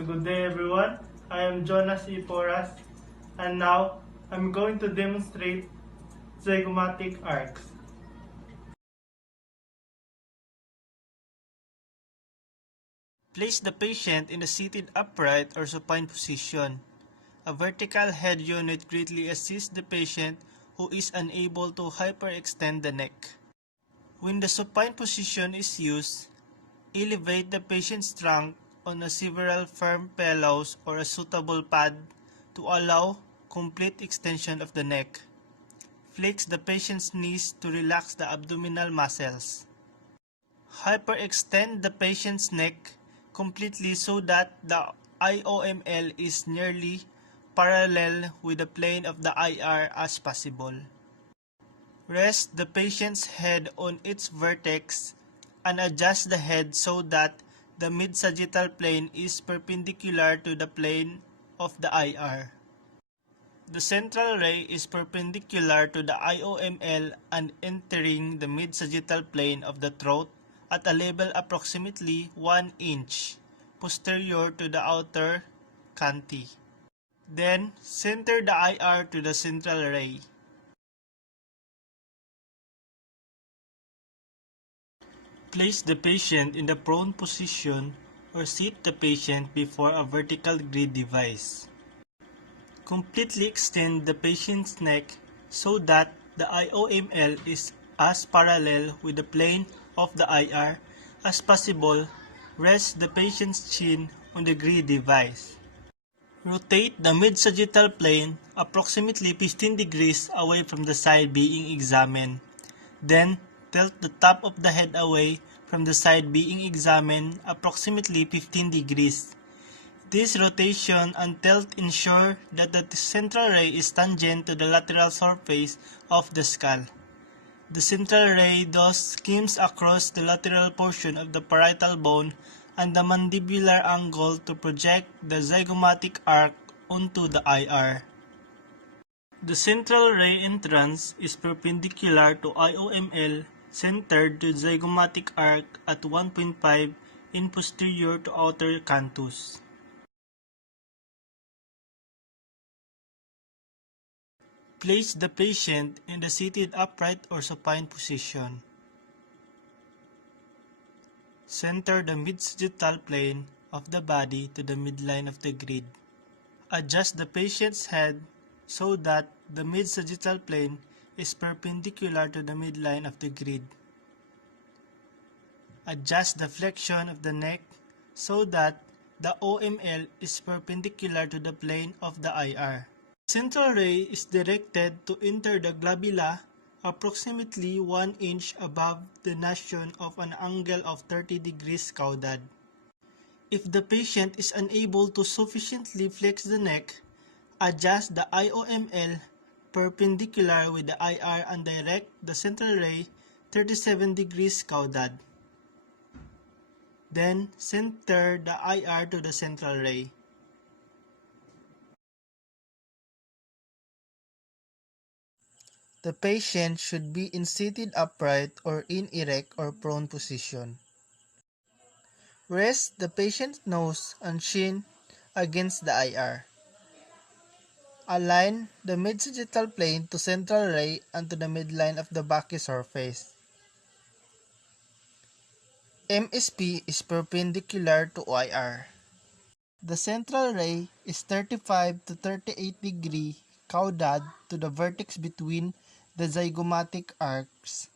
So good day everyone, I am Jonas E. Porras, and now I'm going to demonstrate zygomatic arcs. Place the patient in a seated upright or supine position. A vertical head unit greatly assists the patient who is unable to hyperextend the neck. When the supine position is used, elevate the patient's trunk on a several firm pillows or a suitable pad to allow complete extension of the neck. Flex the patient's knees to relax the abdominal muscles. Hyperextend the patient's neck completely so that the IOML is nearly parallel with the plane of the IR as possible. Rest the patient's head on its vertex and adjust the head so that the mid-sagittal plane is perpendicular to the plane of the IR. The central ray is perpendicular to the IOML and entering the mid-sagittal plane of the throat at a level approximately 1 inch posterior to the outer canthi. Then, center the IR to the central ray. Place the patient in the prone position or seat the patient before a vertical grid device. Completely extend the patient's neck so that the IOML is as parallel with the plane of the IR as possible. Rest the patient's chin on the grid device. Rotate the mid-sagittal plane approximately 15 degrees away from the side being examined. Then, tilt the top of the head away from the side being examined approximately 15 degrees. This rotation and tilt ensure that the central ray is tangent to the lateral surface of the skull. The central ray thus skims across the lateral portion of the parietal bone and the mandibular angle to project the zygomatic arc onto the IR. The central ray entrance is perpendicular to IOML, centered to zygomatic arc at 1.5 in posterior to outer canthus. Place the patient in the seated upright or supine position. Center the mid-sagittal plane of the body to the midline of the grid. Adjust the patient's head so that the mid-sagittal plane is perpendicular to the midline of the grid. Adjust the flexion of the neck so that the OML is perpendicular to the plane of the IR. Central ray is directed to enter the glabella approximately 1 inch above the nasion of an angle of 30 degrees caudad. If the patient is unable to sufficiently flex the neck, adjust the IOML perpendicular with the IR and direct the central ray 37 degrees caudad. Then, center the IR to the central ray. The patient should be in seated upright or in erect or prone position. Rest the patient's nose and chin against the IR. Align the mid-sagittal plane to central ray and to the midline of the backy surface. MSP is perpendicular to IR. The central ray is 35 to 38 degree caudad to the vertex between the zygomatic arcs